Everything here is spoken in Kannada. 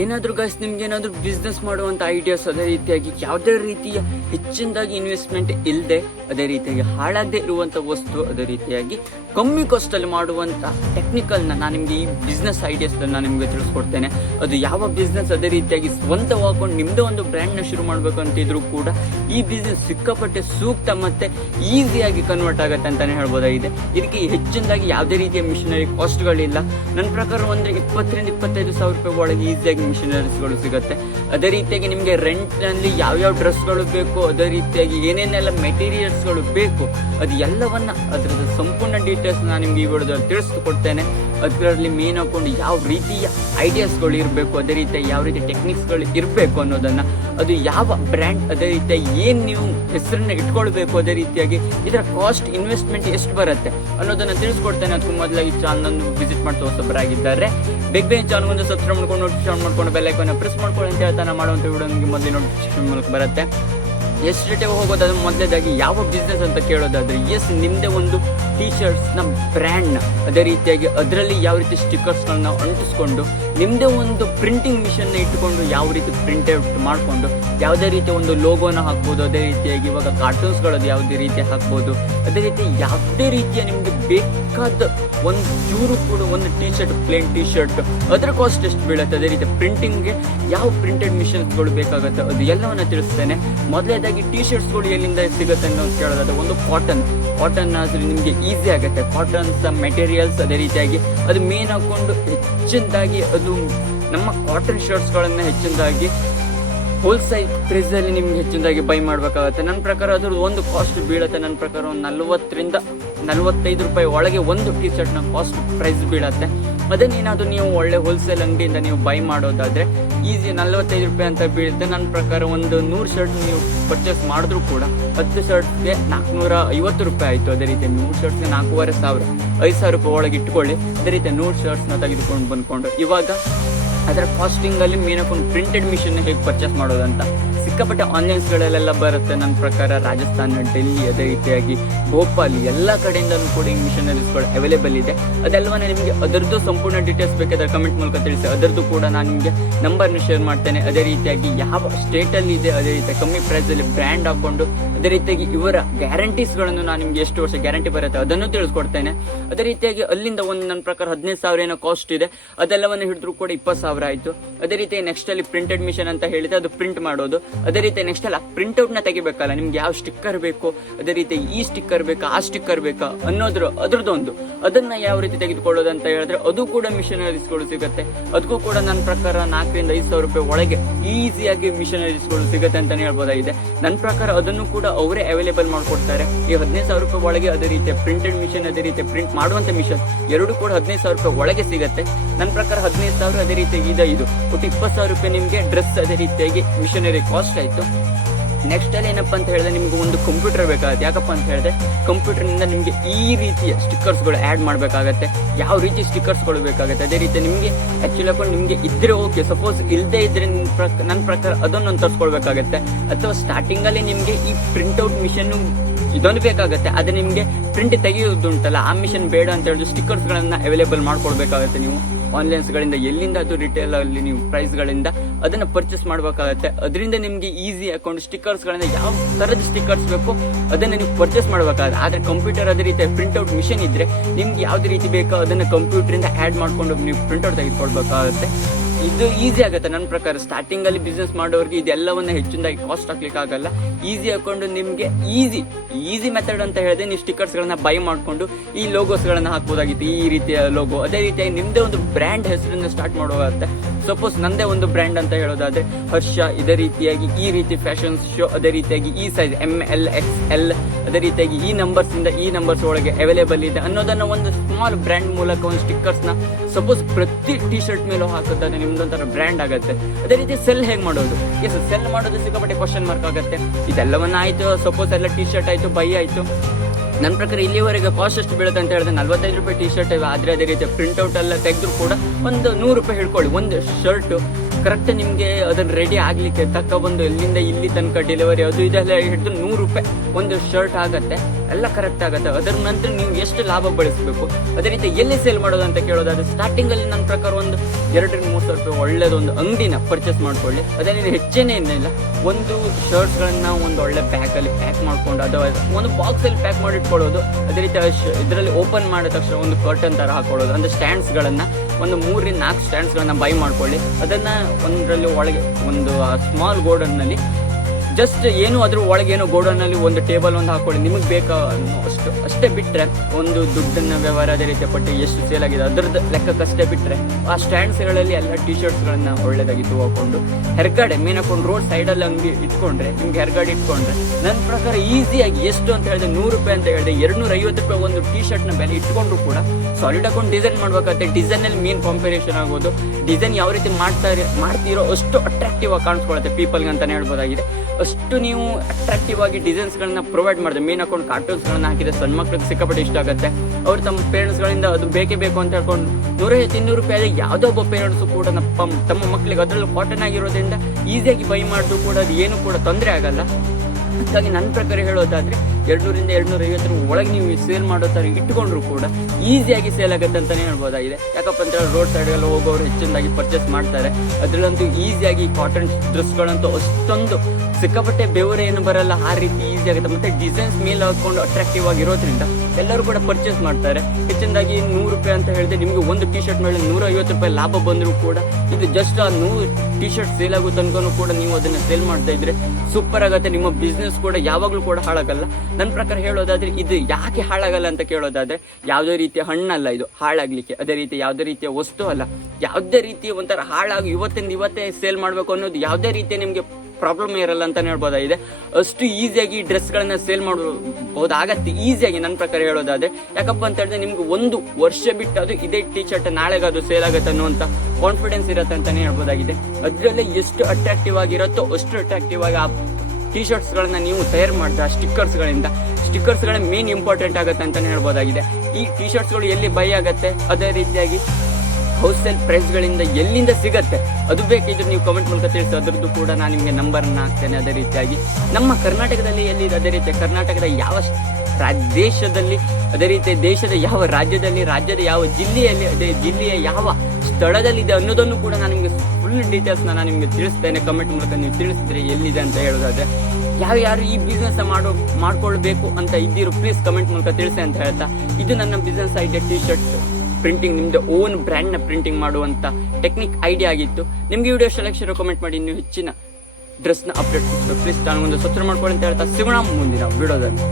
ಏನಾದರೂ ಗಾಯ್ಸ್ ನಿಮ್ಗೆ ಏನಾದರೂ ಬಿಸ್ನೆಸ್ ಮಾಡುವಂಥ ಐಡಿಯಾಸ್ ಅದೇ ರೀತಿಯಾಗಿ ಯಾವುದೇ ರೀತಿಯ ಹೆಚ್ಚಿನದಾಗಿ ಇನ್ವೆಸ್ಟ್ಮೆಂಟ್ ಇಲ್ಲದೆ ಅದೇ ರೀತಿಯಾಗಿ ಹಾಳಾಗದೆ ಇರುವಂಥ ವಸ್ತು ಅದೇ ರೀತಿಯಾಗಿ ಕಮ್ಮಿ ಕಾಸ್ಟಲ್ಲಿ ಮಾಡುವಂಥ ಟೆಕ್ನಿಕಲ್ನ ನಾನು ನಿಮಗೆ ಈ ಬಿಸ್ನೆಸ್ ಐಡಿಯಾಸ್ನ ನಾನು ನಿಮಗೆ ತಿಳಿಸ್ಕೊಡ್ತೇನೆ. ಅದು ಯಾವ ಬಿಸ್ನೆಸ್ ಅದೇ ರೀತಿಯಾಗಿ ಸ್ವಂತವಾಕೊಂಡು ನಿಮ್ಮದೇ ಒಂದು ಬ್ರ್ಯಾಂಡ್ನ ಶುರು ಮಾಡಬೇಕು ಅಂತಿದ್ರು ಕೂಡ ಈ ಬಿಸ್ನೆಸ್ ಸಿಕ್ಕಾಪಟ್ಟೆ ಸೂಕ್ತ ಮತ್ತು ಈಸಿಯಾಗಿ ಕನ್ವರ್ಟ್ ಆಗುತ್ತೆ ಅಂತಲೇ ಹೇಳ್ಬೋದಾಗಿದೆ. ಇದಕ್ಕೆ ಹೆಚ್ಚಿನದಾಗಿ ಯಾವುದೇ ರೀತಿಯ ಮಿಷನರಿ ಕಾಸ್ಟ್ಗಳಿಲ್ಲ ನನ್ನ ಪ್ರಕಾರ ಒಂದು ಇಪ್ಪತ್ತರಿಂದ ಇಪ್ಪತ್ತೈದು ಸಾವಿರ ರೂಪಾಯಿ ಒಳಗೆ ಈಸಿಯಾಗಿ ಮಿಷನರೀಸ್ಗಳು ಸಿಗುತ್ತೆ. ಅದೇ ರೀತಿಯಾಗಿ ನಿಮಗೆ ರೆಂಟ್ನಲ್ಲಿ ಯಾವ್ಯಾವ ಡ್ರೆಸ್ಗಳು ಬೇಕು, ಅದೇ ರೀತಿಯಾಗಿ ಏನೇನೆಲ್ಲ ಮೆಟೀರಿಯಲ್ಸ್ಗಳು ಬೇಕು, ಅದು ಎಲ್ಲವನ್ನ ಅದರದ ಸಂಪೂರ್ಣ ಡೀಟೇಲ್ಸ್ ನಾನು ನಿಮ್ಗೆ ಈ ವಿಡಿಯೋದಲ್ಲಿ ತಿಳಿಸ್ಕೊಡ್ತೇನೆ. ಅದರಲ್ಲಿ ಮೇನ್ ಹಾಕೊಂಡು ಯಾವ ರೀತಿಯ ಐಡಿಯಾಸ್ಗಳು ಇರಬೇಕು, ಅದೇ ರೀತಿ ಯಾವ ರೀತಿ ಟೆಕ್ನಿಕ್ಸ್ಗಳು ಇರಬೇಕು ಅನ್ನೋದನ್ನು, ಅದು ಯಾವ ಬ್ರ್ಯಾಂಡ್ ಅದೇ ರೀತಿಯಾಗಿ ಏನು ನೀವು ಹೆಸರನ್ನ ಇಟ್ಕೊಳ್ಬೇಕು, ಅದೇ ರೀತಿಯಾಗಿ ಇದರ ಕಾಸ್ಟ್ ಇನ್ವೆಸ್ಟ್ಮೆಂಟ್ ಎಷ್ಟು ಬರುತ್ತೆ ಅನ್ನೋದನ್ನು ತಿಳಿಸ್ಕೊಡ್ತೇನೆ. ಅದಕ್ಕೂ ಮೊದಲಾಗಿ ಚಾನಲ್ ವಿಸಿಟ್ ಮಾಡ್ತಾ ಹೊಸಬ್ಬರಾಗಿದ್ದಾರೆ ಬೇಗ ಚಾನಲ್ ಒಂದು ಸಬ್ಸ್ಕ್ರೈಬ್ ಮಾಡ್ಕೊಂಡು ನೋಟಿಫಿಕೇಶನ್ ಮಾಡ್ಕೊಂಡು ಬೆಲ್ಲೈಕನ್ನು ಪ್ರೆಸ್ ಮಾಡ್ಕೊಳ್ಳಿ ಅಂತ ಹೇಳ್ತಾನೆ ಮಾಡುವಂಥ ವಿಡಿಯೋ ನಿಮಗೆ ಮೊದಲೇ ನೋಟಿಫಿಕೇಶನ್ ಮೂಲಕ ಬರುತ್ತೆ. ಎಷ್ಟು ಜೊತೆಗೆ ಹೋಗೋದಾದ್ರೆ ಮೊದಲೇದಾಗಿ ಯಾವ ಬಿಸ್ನೆಸ್ ಅಂತ ಕೇಳೋದಾದರೆ ಎಸ್ ನಿಮ್ಮದೇ ಒಂದು ಟೀ ಶರ್ಟ್ಸ್ನ ಬ್ರ್ಯಾಂಡ್ನ ಅದೇ ರೀತಿಯಾಗಿ ಅದರಲ್ಲಿ ಯಾವ ರೀತಿ ಸ್ಟಿಕ್ಕರ್ಸ್ಗಳನ್ನ ಅಂಟಿಸ್ಕೊಂಡು ನಿಮ್ಮದೇ ಒಂದು ಪ್ರಿಂಟಿಂಗ್ ಮಿಷನ್ನ ಇಟ್ಟುಕೊಂಡು ಯಾವ ರೀತಿ ಪ್ರಿಂಟ್ ಔಟ್ ಮಾಡಿಕೊಂಡು, ಯಾವುದೇ ರೀತಿಯ ಒಂದು ಲೋಗೋನ ಹಾಕ್ಬೋದು, ಅದೇ ರೀತಿಯಾಗಿ ಇವಾಗ ಕಾರ್ಟೂನ್ಸ್ಗಳದ್ದು ಯಾವುದೇ ರೀತಿ ಹಾಕ್ಬೋದು, ಅದೇ ರೀತಿ ಯಾವುದೇ ರೀತಿಯ ನಿಮಗೆ ಬೇಕಾದ ಒಂದು ಚೂರು ಕೂಡ ಒಂದು T shirt plain T shirt ಅದರ ಕಾಸ್ಟ್ ಎಷ್ಟು ಬೀಳುತ್ತೆ? ಅದೇ ರೀತಿ ಪ್ರಿಂಟಿಂಗ್ಗೆ ಯಾವ ಪ್ರಿಂಟೆಡ್ ಮಿಷನ್ಸ್ಗಳು ಬೇಕಾಗುತ್ತೆ? ಅದು ಎಲ್ಲವನ್ನ ತಿಳಿಸ್ತೇನೆ. ಮೊದಲೇದಾಗಿ ಟೀ ಶರ್ಟ್ಸ್ಗಳು ಎಲ್ಲಿಂದ ಸಿಗುತ್ತೆ ಅಂತ ಕೇಳೋದಾದ್ರೆ, ಒಂದು ಕಾಟನ್ ಕಾಟನ್ ಆದರೆ ನಿಮಗೆ ಈಸಿ ಆಗುತ್ತೆ. ಕಾಟನ್ಸ್ ಮೆಟೀರಿಯಲ್ಸ್ ಅದೇ ರೀತಿಯಾಗಿ. ಅದು ಮೇನ್ ಹಾಕೊಂಡು ಹೆಚ್ಚಿನದಾಗಿ ಅದು ನಮ್ಮ ಕಾಟನ್ ಶರ್ಟ್ಸ್ಗಳನ್ನು ಹೆಚ್ಚಿನದಾಗಿ ಹೋಲ್ಸೇಲ್ ಪ್ರೈಸಲ್ಲಿ ನಿಮ್ಗೆ ಹೆಚ್ಚಿನದಾಗಿ ಬೈ ಮಾಡಬೇಕಾಗುತ್ತೆ. ನನ್ನ ಪ್ರಕಾರ ಅದ್ರದ್ದು ಒಂದು ಕಾಸ್ಟ್ ಬೀಳುತ್ತೆ. ನನ್ನ ಪ್ರಕಾರ ಒಂದು ನಲ್ವತ್ತರಿಂದ ನಲ್ವತ್ತೈದು ರೂಪಾಯಿ ಒಳಗೆ ಒಂದು ಟಿ ಶರ್ಟ್ನ ಕಾಸ್ಟ್ ಪ್ರೈಸ್ ಬೀಳುತ್ತೆ. ಅದನ್ನೇನಾದರೂ ನೀವು ಒಳ್ಳೆ ಹೋಲ್ಸೇಲ್ ಅಂಗಡಿಯಿಂದ ನೀವು ಬೈ ಮಾಡೋದಾದರೆ ಈಸಿ ನಲ್ವತ್ತೈದು ರೂಪಾಯಿ ಅಂತ ಬೀಳುತ್ತೆ. ನನ್ನ ಪ್ರಕಾರ ಒಂದು ನೂರು ಶರ್ಟ್ ನೀವು ಪರ್ಚೇಸ್ ಮಾಡಿದ್ರೂ ಕೂಡ ಹತ್ತು ಶರ್ಟ್ಗೆ ನಾಲ್ಕುನೂರ ಐವತ್ತು ರೂಪಾಯಿ ಆಯಿತು. ಅದೇ ರೀತಿ ನೂರು ಶರ್ಟ್ಸ್ಗೆ ನಾಲ್ಕೂವರೆ ಸಾವಿರ, ಐದು ಸಾವಿರ ರೂಪಾಯಿ ಒಳಗೆ ಇಟ್ಕೊಳ್ಳಿ. ಅದೇ ರೀತಿ ನೂರು ಶರ್ಟ್ಸ್ನ ತೆಗೆದುಕೊಂಡು ಬಂದ್ಕೊಂಡು ಇವಾಗ ಅದರ ಕಾಸ್ಟಿಂಗಲ್ಲಿ ಮೇನ್ ಹಾಕೊಂಡು ಪ್ರಿಂಟೆಡ್ ಮಿಷನ್ ಹೇಗೆ ಪರ್ಚೇಸ್ ಮಾಡೋದಂತ ಸಿಕ್ಕಾಪಟ್ಟೆ ಆನ್ಲೈನ್ಸ್ಗಳಲ್ಲೆಲ್ಲ ಬರುತ್ತೆ. ನನ್ನ ಪ್ರಕಾರ ರಾಜಸ್ಥಾನ, ಡೆಲ್ಲಿ, ಅದೇ ರೀತಿಯಾಗಿ ಭೋಪಾಲ್ ಎಲ್ಲ ಕಡೆಯಿಂದಲೂ ಕೂಡ ಈ ಮಿಷನರೀಸ್ಗಳು ಅವೈಲೇಬಲ್ ಇದೆ. ಅದೆಲ್ಲವನ್ನ ನಿಮಗೆ ಅದರದ್ದು ಸಂಪೂರ್ಣ ಡೀಟೇಲ್ಸ್ ಬೇಕಾದ್ರೆ ಕಮೆಂಟ್ ಮೂಲಕ ತಿಳಿಸಿ. ಅದರದ್ದು ಕೂಡ ನಾನು ನಿಮಗೆ ನಂಬರ್ನ ಶೇರ್ ಮಾಡ್ತೇನೆ. ಅದೇ ರೀತಿಯಾಗಿ ಯಾವ ಸ್ಟೇಟಲ್ಲಿ ಇದೆ, ಅದೇ ರೀತಿ ಕಮ್ಮಿ ಪ್ರೈಸಲ್ಲಿ ಬ್ರ್ಯಾಂಡ್ ಹಾಕೊಂಡು, ಅದೇ ರೀತಿಯಾಗಿ ಇವರ ಗ್ಯಾರಂಟೀಸ್ಗಳನ್ನು ನಾನು ನಿಮಗೆ ಎಷ್ಟು ವರ್ಷ ಗ್ಯಾರಂಟಿ ಬರುತ್ತೆ ಅದನ್ನು ತಿಳಿಸ್ಕೊಡ್ತೇನೆ. ಅದೇ ರೀತಿಯಾಗಿ ಅಲ್ಲಿಂದ ಒಂದು ನನ್ನ ಪ್ರಕಾರ ಹದಿನೈದು ಸಾವಿರ ಏನೋ ಕಾಸ್ಟ್ ಇದೆ. ಅದೆಲ್ಲವನ್ನು ಹಿಡಿದ್ರು ಕೂಡ ಇಪ್ಪತ್ತು ಸಾವಿರ ಆಯಿತು ಅದೇ ರೀತಿ ನೆಕ್ಸ್ಟ್ ಅಲ್ಲಿ ಪ್ರಿಂಟೆಡ್ ಮಿಷನ್ ಅಂತ ಹೇಳಿದ್ರೆ ಅದು ಪ್ರಿಂಟ್ ಮಾಡೋದು. ಅದೇ ರೀತಿ ನೆಕ್ಸ್ಟ್ ಅಲ್ಲಿ ಪ್ರಿಂಟ್ನ ತೆಗಿಬೇಕಲ್ಲ, ನಿಮ್ಗೆ ಯಾವ ಸ್ಟಿಕ್ಕರ್ ಬೇಕು, ಅದೇ ರೀತಿ ಈ ಸ್ಟಿಕ್ಕರ್ ಬೇಕಾ, ಆ ಸ್ಟಿಕ್ಕರ್ ಬೇಕಾ ಅನ್ನೋದ್ರ, ಅದ್ರದ್ದೊಂದು. ಅದನ್ನ ಯಾವ ರೀತಿ ತೆಗೆದುಕೊಳ್ಳೋದು ಅಂತ ಹೇಳಿದ್ರೆ ಅದು ಕೂಡ ಮಿಷನರೀಸ್ಗಳು ಸಿಗುತ್ತೆ. ಅದಕ್ಕೂ ಕೂಡ ನನ್ನ ಪ್ರಕಾರ ನಾಲ್ಕರಿಂದ ಐದು ಸಾವಿರ ರೂಪಾಯಿ ಒಳಗೆ ಈಸಿಯಾಗಿ ಮಿಷನರೀಸ್ಗಳು ಸಿಗುತ್ತೆ ಅಂತಾನೆ ಹೇಳ್ಬೋದಾಗಿದೆ. ನನ್ನ ಪ್ರಕಾರ ಅದನ್ನು ಕೂಡ ಅವರೇ ಅವೈಲೇಬಲ್ ಮಾಡ್ಕೊಡ್ತಾರೆ. ಈ ಹದಿನೈದು ಸಾವಿರ ರೂಪಾಯಿ ಒಳಗೆ ಅದೇ ರೀತಿ ಪ್ರಿಂಟೆಡ್ ಮಿಷನ್ ಅದೇ ರೀತಿ ಪ್ರಿಂಟ್ ಮಾಡುವಂತ ಮಿಷನ್ ಎರಡು ಕೂಡ ಹದಿನೈದು ಸಾವಿರ ರೂಪಾಯಿ ಒಳಗೆ ಸಿಗುತ್ತೆ. ನನ್ನ ಪ್ರಕಾರ ಹದಿನೈದು ಸಾವಿರ ಅದೇ ರೀತಿಯಾಗಿ ಇದೆ ಇದು. ಒಟ್ಟು ಇಪ್ಪತ್ತು ಸಾವಿರ ರೂಪಾಯಿ ನಿಮಗೆ ಡ್ರೆಸ್ ಅದೇ ರೀತಿಯಾಗಿ ಮಿಷನರಿ ಕಾಸ್ಟ್ ಆಯಿತು. ನೆಕ್ಸ್ಟ್ ಅಲ್ಲಿ ಏನಪ್ಪ ಅಂತ ಹೇಳಿದ್ರೆ ನಿಮ್ಗೆ ಒಂದು ಕಂಪ್ಯೂಟರ್ ಬೇಕಾಗುತ್ತೆ. ಯಾಕಪ್ಪ ಅಂತ ಹೇಳಿದ್ರೆ ಕಂಪ್ಯೂಟರ್ನಿಂದ ನಿಮಗೆ ಈ ರೀತಿಯ ಸ್ಟಿಕ್ಕರ್ಸ್ಗಳು ಆ್ಯಡ್ ಮಾಡಬೇಕಾಗತ್ತೆ. ಯಾವ ರೀತಿ ಸ್ಟಿಕ್ಕರ್ಸ್ಗಳು ಬೇಕಾಗುತ್ತೆ. ಅದೇ ರೀತಿ ನಿಮಗೆ ಆ್ಯಕ್ಚುಲಿ ಹಾಕೊಂಡು ನಿಮಗೆ ಇದ್ರೆ ಓಕೆ ಸಪೋಸ್ ಇಲ್ಲದೆ ಇದ್ರೆ ನಿಮ್ಮ ನನ್ನ ಪ್ರಕಾರ ಅದನ್ನೊಂದು ತರಿಸ್ಕೊಳ್ಬೇಕಾಗತ್ತೆ. ಅಥವಾ ಸ್ಟಾರ್ಟಿಂಗಲ್ಲಿ ನಿಮಗೆ ಈ ಪ್ರಿಂಟೌಟ್ ಮಿಷನ್ನು ಇದೊಂದು ಬೇಕಾಗುತ್ತೆ. ಅದು ನಿಮಗೆ ಪ್ರಿಂಟ್ ತೆಗೆಯೋದುಂಟಲ್ಲ, ಆ ಮಿಷನ್ ಬೇಡ ಅಂತ ಹೇಳಿದ್ರೆ ಸ್ಟಿಕ್ಕರ್ಸ್ಗಳನ್ನು ಅವೈಲೇಬಲ್ ಮಾಡ್ಕೊಳ್ಬೇಕಾಗತ್ತೆ ನೀವು. ಆನ್ಲೈನ್ಸ್ಗಳಿಂದ ಎಲ್ಲಿಂದ ಅದು ರಿಟೇಲ್ ಅಲ್ಲಿ ನೀವು ಪ್ರೈಸ್ಗಳಿಂದ ಅದನ್ನ ಪರ್ಚೇಸ್ ಮಾಡಬೇಕಾಗತ್ತೆ. ಅದರಿಂದ ನಿಮಗೆ ಈಸಿ ಅಕೌಂಟ್ ಸ್ಟಿಕ್ಕರ್ಸ್ಗಳಿಂದ ಯಾವ ಥರದ ಸ್ಟಿಕ್ಕರ್ಸ್ ಬೇಕು ಅದನ್ನ ನೀವು ಪರ್ಚೇಸ್ ಮಾಡಬೇಕಾಗುತ್ತೆ. ಆದರೆ ಕಂಪ್ಯೂಟರ್ ಅದೇ ರೀತಿ ಪ್ರಿಂಟ್ಔಟ್ ಮಿಷನ್ ಇದ್ರೆ ನಿಮ್ಗೆ ಯಾವ್ದು ರೀತಿ ಬೇಕೋ ಅದನ್ನ ಕಂಪ್ಯೂಟರಿಂದ ಆ್ಯಡ್ ಮಾಡ್ಕೊಂಡು ನೀವು ಪ್ರಿಂಟ್ಔಟ್ ತೆಗೆದುಕೊಳ್ಬೇಕಾಗುತ್ತೆ. ಇದು ಈಸಿ ಆಗುತ್ತೆ. ನನ್ನ ಪ್ರಕಾರ ಸ್ಟಾರ್ಟಿಂಗ್ ಅಲ್ಲಿ ಬಿಸ್ನೆಸ್ ಮಾಡೋರಿಗೆ ಇದೆಲ್ಲವನ್ನ ಹೆಚ್ಚಿನದಾಗಿ ಕಾಸ್ಟ್ ಹಾಕ್ಲಿಕ್ಕೆ ಆಗಲ್ಲ ಈಸಿ ಹಾಕೊಂಡು ನಿಮಗೆ ಈಸಿ ಈಸಿ ಮೆಥಡ್ ಅಂತ ಹೇಳಿದ್ರೆ ನೀವು ಸ್ಟಿಕ್ಕರ್ಸ್ ಗಳನ್ನ ಬೈ ಮಾಡಿಕೊಂಡು ಈ ಲೋಗೋಸ್ ಗಳನ್ನ ಹಾಕ್ಬೋದಾಗಿತ್ತು. ಈ ರೀತಿಯ ಲೋಗೋ ಅದೇ ರೀತಿಯಾಗಿ ನಿಮ್ಮದೇ ಒಂದು ಬ್ರ್ಯಾಂಡ್ ಹೆಸರನ್ನು ಸ್ಟಾರ್ಟ್ ಮಾಡೋದಾಗುತ್ತೆ ಸಪೋಸ್ ನಂದೇ ಒಂದು ಬ್ರ್ಯಾಂಡ್ ಅಂತ ಹೇಳೋದಾದ್ರೆ ಹರ್ಷ, ಇದೇ ರೀತಿಯಾಗಿ ಈ ರೀತಿ ಫ್ಯಾಷನ್ ಶೋ ಅದೇ ರೀತಿಯಾಗಿ ಈ size M L X L ಅದೇ ರೀತಿಯಾಗಿ ಈ ನಂಬರ್ಸ್ ಇಂದ ಈ ನಂಬರ್ಸ್ ಒಳಗೆ ಅವೈಲೇಬಲ್ ಇದೆ ಅನ್ನೋದನ್ನ ಒಂದು ಸ್ಮಾಲ್ ಬ್ರ್ಯಾಂಡ್ ಮೂಲಕ ಒಂದು ಸ್ಟಿಕ್ಕರ್ಸ್ನ ಸಪೋಸ್ ಪ್ರತಿ ಟಿ ಶರ್ಟ್ ಮೇಲೂ ಹಾಕೋದಾದ್ರೆ ನಿಮ್ದೊಂಥರ ಬ್ರ್ಯಾಂಡ್ ಆಗುತ್ತೆ. ಅದೇ ರೀತಿ ಸೆಲ್ ಹೇಗೆ ಮಾಡೋದು? ಎಸ್ ಸೆಲ್ ಮಾಡೋದು ಸಿಕ್ಕಾಪಟ್ಟೆ ಕ್ವಶನ್ ಮಾರ್ಕ್ ಆಗುತ್ತೆ. ಇದೆಲ್ಲವನ್ನ ಆಯ್ತು ಸಪೋಸ್ ಎಲ್ಲ ಟಿ ಶರ್ಟ್ ಆಯ್ತು ಬೈ ಆಯ್ತು. ನನ್ನ ಪ್ರಕಾರ ಇಲ್ಲಿವರೆಗೆ ಕಾಸ್ಟ್ ಎಷ್ಟು ಬೀಳುತ್ತೆ ಅಂತ ಹೇಳಿದ್ರೆ ನಲ್ವತ್ತೈದು ರೂಪಾಯಿ ಟಿ ಶರ್ಟ್ ಆದರೆ ಅದೇ ರೀತಿ ಪ್ರಿಂಟ್ ಔಟ್ ಎಲ್ಲ ತೆಗೆದ್ರು ಕೂಡ ಒಂದು ನೂರು ರೂಪಾಯಿ ಹಿಡ್ಕೊಳ್ಳಿ ಒಂದು ಶರ್ಟ್ ಕರೆಕ್ಟ್ ನಿಮಗೆ ಅದನ್ನ ರೆಡಿ ಆಗ್ಲಿಕ್ಕೆ ತಕ್ಕ ಬಂದು ಎಲ್ಲಿಂದ ಇಲ್ಲಿ ತನಕ ಡೆಲಿವರಿ ಅದು ಇದೆಲ್ಲ ಹಿಡಿದು ನೂರು ರೂಪಾಯಿ ಒಂದು ಶರ್ಟ್ ಆಗತ್ತೆ. ಎಲ್ಲ ಕರೆಕ್ಟ್ ಆಗುತ್ತೆ. ಅದರ ನಂತರ ನೀವು ಎಷ್ಟು ಲಾಭ ಬಳಸಬೇಕು? ಅದೇ ರೀತಿ ಎಲ್ಲಿ ಸೇಲ್ ಮಾಡೋದು ಅಂತ ಕೇಳೋದಾದ್ರೆ ಸ್ಟಾರ್ಟಿಂಗ್ ಅಲ್ಲಿ ನನ್ನ ಪ್ರಕಾರ ಒಂದು ಎರಡರಿಂದ ಮೂರು ಸಾವಿರ ರೂಪಾಯಿ ಒಳ್ಳೇದೊಂದು ಅಂಗಡಿನ ಪರ್ಚೇಸ್ ಮಾಡ್ಕೊಳ್ಳಿ. ಅದೇ ನೀನು ಹೆಚ್ಚೇನೇ ಏನಿಲ್ಲ ಒಂದು ಶರ್ಟ್ಸ್ಗಳನ್ನ ಒಂದು ಒಳ್ಳೆ ಪ್ಯಾಕ್ ಅಲ್ಲಿ ಪ್ಯಾಕ್ ಮಾಡ್ಕೊಂಡು ಅಥವಾ ಒಂದು ಬಾಕ್ಸ್ ಅಲ್ಲಿ ಪ್ಯಾಕ್ ಮಾಡಿ ಇಟ್ಕೊಳ್ಳೋದು ಅದೇ ರೀತಿ ಇದರಲ್ಲಿ ಓಪನ್ ಮಾಡಿದ ತಕ್ಷಣ ಒಂದು ಕರ್ಟನ್ ತರ ಹಾಕೊಳ್ಳೋದು. ಅಂದ್ರೆ ಸ್ಟ್ಯಾಂಡ್ಸ್ಗಳನ್ನ ಒಂದು ಮೂರಿಂದ ನಾಲ್ಕು ಸ್ಟ್ಯಾಂಡ್ಸ್ಗಳನ್ನ ಬೈ ಮಾಡ್ಕೊಳ್ಳಿ. ಅದನ್ನ ಒಂದರಲ್ಲಿ ಒಳಗೆ ಒಂದು ಸ್ಮಾಲ್ ಗೋಡನ್ನಲ್ಲಿ ಜಸ್ಟ್ ಏನು ಅದ್ರ ಒಳಗೆ ಏನೋ ಗೋಡೌನಲ್ಲಿ ಒಂದು ಟೇಬಲ್ ಒಂದು ಹಾಕೊಳ್ಳಿ. ನಿಮಗೆ ಬೇಕಾ ಅಷ್ಟು. ಅಷ್ಟೇ ಬಿಟ್ಟರೆ ಒಂದು ದುಡ್ಡನ್ನ ವ್ಯವಹಾರ ಅದೇ ರೀತಿ ಪಟ್ಟಿ ಎಷ್ಟು ಸೇಲ್ ಆಗಿದೆ ಅದ್ರದ್ದು ಲೆಕ್ಕಕ್ಕಷ್ಟೇ ಬಿಟ್ಟರೆ ಆ ಸ್ಟ್ಯಾಂಡ್ಸ್ಗಳಲ್ಲಿ ಎಲ್ಲ ಟಿ ಶರ್ಟ್ಸ್ಗಳನ್ನ ಒಳ್ಳೇದಾಗಿ ತೊಗೊಂಡು ಹೆರ್ಗಡೆ ಮೇನ್ ಹಾಕೊಂಡು ರೋಡ್ ಸೈಡಲ್ಲಿ ಹಂಗೆ ಇಟ್ಕೊಂಡ್ರೆ, ನಿಮ್ಗೆ ಹೆರ್ಗಡೆ ಇಟ್ಕೊಂಡ್ರೆ ನನ್ನ ಪ್ರಕಾರ ಈಸಿಯಾಗಿ ಎಷ್ಟು ಅಂತ ಹೇಳಿದ್ರೆ ನೂರು ರೂಪಾಯಿ ಅಂತ ಹೇಳಿದ್ರೆ ಎರಡ್ನೂರ ಐವತ್ತು ರೂಪಾಯಿ ಒಂದು ಟಿ ಶರ್ಟ್ನ ಬೆಲೆ ಇಟ್ಕೊಂಡ್ರು ಕೂಡ ಸಾಲಿಡ್ ಹಾಕೊಂಡು ಡಿಸೈನ್ ಮಾಡ್ಬೇಕಾಗುತ್ತೆ ಡಿಸೈನಲ್ಲಿ ಮೇನ್ ಕಾಂಪಿಟೇಷನ್ ಆಗೋದು. ಡಿಸೈನ್ ಯಾವ ರೀತಿ ಮಾಡ್ತಾರೆ, ಮಾಡ್ತಿರೋ ಅಷ್ಟು ಅಟ್ರಾಕ್ಟಿವ್ ಆಗಿ ಕಾಣಿಸ್ಕೊಳ್ಳುತ್ತೆ ಪೀಪಲ್ಗೆ ಅಂತಲೇ ಹೇಳ್ಬೋದಾಗಿದೆ. ಅಷ್ಟು ನೀವು ಅಟ್ರಾಕ್ಟಿವ್ ಆಗಿ ಡಿಸೈನ್ಸ್ಗಳನ್ನ ಪ್ರೊವೈಡ್ ಮಾಡಿದ್ರೆ ಮೇನ್ ಹಾಕೊಂಡು ಕಾರ್ಟೂನ್ಸ್ಗಳನ್ನ ಹಾಕಿದ್ರೆ ಸಣ್ಣ ಮಕ್ಳಿಗೆ ಸಿಕ್ಕಾಪಟ್ಟೆ ಇಷ್ಟ ಆಗುತ್ತೆ. ಅವ್ರು ತಮ್ಮ ಪೇರೆಂಟ್ಸ್ಗಳಿಂದ ಅದು ಬೇಕೇ ಬೇಕು ಅಂತ ಹೇಳ್ಕೊಂಡು ನೂರೈವತ್ತು ಇನ್ನೂರು ರೂಪಾಯಿ ಯಾವುದೋ ಒಬ್ಬ ಪೇರೆಂಟ್ಸು ಕೂಡ ನಮ್ಮ ತಮ್ಮ ಮಕ್ಕಳಿಗೆ ಅದರಲ್ಲೂ ಕಾಟನ್ ಆಗಿರೋದ್ರಿಂದ ಈಸಿಯಾಗಿ ಬೈ ಮಾಡಿದ್ರು ಕೂಡ ಅದು ಏನು ಕೂಡ ತೊಂದರೆ ಆಗಲ್ಲ. ಹಾಗಾಗಿ ನನ್ನ ಪ್ರಕಾರ ಹೇಳೋದಾದ್ರೆ ಎರಡ್ನೂರಿಂದ ಎರಡ್ನೂರ ಐವತ್ತರ ಒಳಗೆ ನೀವು ಸೇಲ್ ಮಾಡೋ ಥರ ಇಟ್ಕೊಂಡ್ರು ಕೂಡ ಈಸಿಯಾಗಿ ಸೇಲ್ ಆಗುತ್ತೆ ಅಂತಲೇ ಹೇಳ್ಬೋದಾಗಿದೆ. ಯಾಕಪ್ಪ ಅಂತ ಹೇಳಿ ರೋಡ್ ಸೈಡ್ಗೆಲ್ಲ ಹೋಗೋರು ಹೆಚ್ಚಿನದಾಗಿ ಪರ್ಚೇಸ್ ಮಾಡ್ತಾರೆ. ಅದರಲ್ಲಂತೂ ಈಸಿಯಾಗಿ ಕಾಟನ್ ಡ್ರೆಸ್ಗಳಂತೂ ಅಷ್ಟೊಂದು ಸಿಕ್ಕಾಪಟ್ಟೆ ಬೆವರೇನು ಬರಲ್ಲ, ಆ ರೀತಿ ಈಸಿ ಆಗುತ್ತೆ. ಮತ್ತೆ ಡಿಸೈನ್ಸ್ ಮೇಲೆ ಹಾಕೊಂಡು ಅಟ್ರಾಕ್ಟಿವ್ ಆಗಿರೋದ್ರಿಂದ ಎಲ್ಲರೂ ಕೂಡ ಪರ್ಚೇಸ್ ಮಾಡ್ತಾರೆ. ಹೆಚ್ಚಿನದಾಗಿ ನೂರು ರೂಪಾಯಿ ಅಂತ ಹೇಳಿದ್ರೆ ನಿಮಗೆ ಒಂದು ಟಿ ಶರ್ಟ್ ಮೇಲೆ ನೂರ ಐವತ್ತು ರೂಪಾಯಿ ಲಾಭ ಬಂದರೂ ಕೂಡ ಇದು ಜಸ್ಟ್ ಆ ನೂರು ಟಿ ಶರ್ಟ್ ಸೇಲ್ ಆಗೋ ತನಕನೂ ಕೂಡ ನೀವು ಅದನ್ನ ಸೇಲ್ ಮಾಡ್ತಾ ಇದ್ರೆ ಸೂಪರ್ ಆಗುತ್ತೆ. ನಿಮ್ಮ ಬಿಸ್ನೆಸ್ ಕೂಡ ಯಾವಾಗಲೂ ಕೂಡ ಹಾಳಾಗಲ್ಲ. ನನ್ನ ಪ್ರಕಾರ ಹೇಳೋದಾದ್ರೆ ಇದು ಯಾಕೆ ಹಾಳಾಗಲ್ಲ ಅಂತ ಕೇಳೋದಾದ್ರೆ ಯಾವುದೇ ರೀತಿಯ ಹಣ್ಣಲ್ಲ ಇದು ಹಾಳಾಗ್ಲಿಕ್ಕೆ. ಅದೇ ರೀತಿ ಯಾವುದೇ ರೀತಿಯ ವಸ್ತು ಅಲ್ಲ. ಯಾವುದೇ ರೀತಿಯ ಒಂಥರ ಹಾಳಾಗಿ ಇವತ್ತಿಂದ ಇವತ್ತೇ ಸೇಲ್ ಮಾಡಬೇಕು ಅನ್ನೋದು ಯಾವುದೇ ರೀತಿಯ ನಿಮಗೆ ಪ್ರಾಬ್ಲಮ್ ಇರಲ್ಲ ಅಂತ ಹೇಳ್ಬೋದಾಗಿದೆ ಅಷ್ಟು ಈಸಿಯಾಗಿ ಡ್ರೆಸ್ಗಳನ್ನ ಸೇಲ್ ಮಾಡಬಹುದಾಗತ್ತೆ ಈಸಿಯಾಗಿ ನನ್ನ ಪ್ರಕಾರ ಹೇಳೋದಾದ್ರೆ. ಯಾಕಪ್ಪ ಅಂತ ಹೇಳಿದ್ರೆ ನಿಮ್ಗೆ ಒಂದು ವರ್ಷ ಬಿಟ್ಟು ಅದು ಇದೇ ಟೀ ಶರ್ಟ್ ನಾಳೆಗೆ ಅದು ಸೇಲ್ ಆಗುತ್ತೆ ಅನ್ನುವಂಥ ಕಾನ್ಫಿಡೆನ್ಸ್ ಇರುತ್ತೆ ಅಂತಾನೆ ಹೇಳ್ಬೋದಾಗಿದೆ. ಅದರಲ್ಲೇ ಎಷ್ಟು ಅಟ್ರಾಕ್ಟಿವ್ ಆಗಿರುತ್ತೋ ಅಷ್ಟು ಅಟ್ರಾಕ್ಟಿವ್ ಆಗಿ ಆ ಟಿ ಶರ್ಟ್ಸ್ಗಳನ್ನ ನೀವು ತಯಾರು ಗಳಿಂದ. ಸ್ಟಿಕ್ಕರ್ಸ್ಗಳಿಂದ ಸ್ಟಿಕ್ಕರ್ಸ್ಗಳ ಮೇನ್ ಇಂಪಾರ್ಟೆಂಟ್ ಆಗುತ್ತೆ ಅಂತಾನೆ ಹೇಳ್ಬೋದಾಗಿದೆ. ಈ ಟಿ ಶರ್ಟ್ಸ್ಗಳು ಎಲ್ಲಿ ಬೈ ಆಗುತ್ತೆ? ಅದೇ ರೀತಿಯಾಗಿ ಹೋಲ್ಸೇಲ್ ಪ್ರೈಸ್ಗಳಿಂದ ಎಲ್ಲಿಂದ ಸಿಗತ್ತೆ? ಅದು ಬೇಕಿದ್ರೆ ನೀವು ಕಮೆಂಟ್ ಮೂಲಕ ತಿಳಿಸಿ. ಅದರದ್ದು ಕೂಡ ನಾನು ನಿಮಗೆ ನಂಬರನ್ನು ಹಾಕ್ತೇನೆ ಅದೇ ರೀತಿಯಾಗಿ. ನಮ್ಮ ಕರ್ನಾಟಕದಲ್ಲಿ ಎಲ್ಲಿದೆ ಅದೇ ರೀತಿ ಕರ್ನಾಟಕದ ಯಾವ ದೇಶದಲ್ಲಿ, ಅದೇ ರೀತಿ ದೇಶದ ಯಾವ ರಾಜ್ಯದಲ್ಲಿ, ರಾಜ್ಯದ ಯಾವ ಜಿಲ್ಲೆಯಲ್ಲಿ, ಅದೇ ಜಿಲ್ಲೆಯ ಯಾವ ಸ್ಥಳದಲ್ಲಿದೆ ಅನ್ನೋದನ್ನು ಕೂಡ ನಾನು ನಿಮಗೆ ಫುಲ್ ಡೀಟೇಲ್ಸ್ನ ನಾನು ನಿಮಗೆ ತಿಳಿಸ್ತೇನೆ. ಕಮೆಂಟ್ ಮೂಲಕ ನೀವು ತಿಳಿಸಿದ್ರೆ ಎಲ್ಲಿದೆ ಅಂತ ಹೇಳೋದಾದ್ರೆ. ಯಾವ ಯಾರು ಈ ಬಿಸ್ನೆಸ್ ಮಾಡೋ, ಮಾಡ್ಕೊಳ್ಬೇಕು ಅಂತ ಇದ್ದೀರು ಪ್ಲೀಸ್ ಕಮೆಂಟ್ ಮೂಲಕ ತಿಳಿಸಿ ಅಂತ ಹೇಳ್ತಾ. ಇದು ನನ್ನ business idea T shirt printing ನಿಮ್ದು ಓನ್ ಬ್ರ್ಯಾಂಡ್ನ ಪ್ರಿಂಟಿಂಗ್ ಮಾಡುವಂತ ಟೆಕ್ನಿಕ್ ಐಡಿಯಾ ಆಗಿತ್ತು. ನಿಮ್ಗೆ ವಿಡಿಯೋ ಸೆಲೆಕ್ಷನ್ ಕಮೆಂಟ್ ಮಾಡಿ. ನೀವು ಹೆಚ್ಚಿನ ಡ್ರೆಸ್ನ ಅಪ್ಡೇಟ್ ಪ್ಲೀಸ್ ನಾನು ಒಂದು ಸ್ವಚ್ಛ ಮಾಡ್ಕೊಳ್ಳಿ ಅಂತ ಹೇಳ್ತಾ ಸಿಗೋಣ ಮುಂದಿನ ವಿಡಿಯೋದಲ್ಲಿ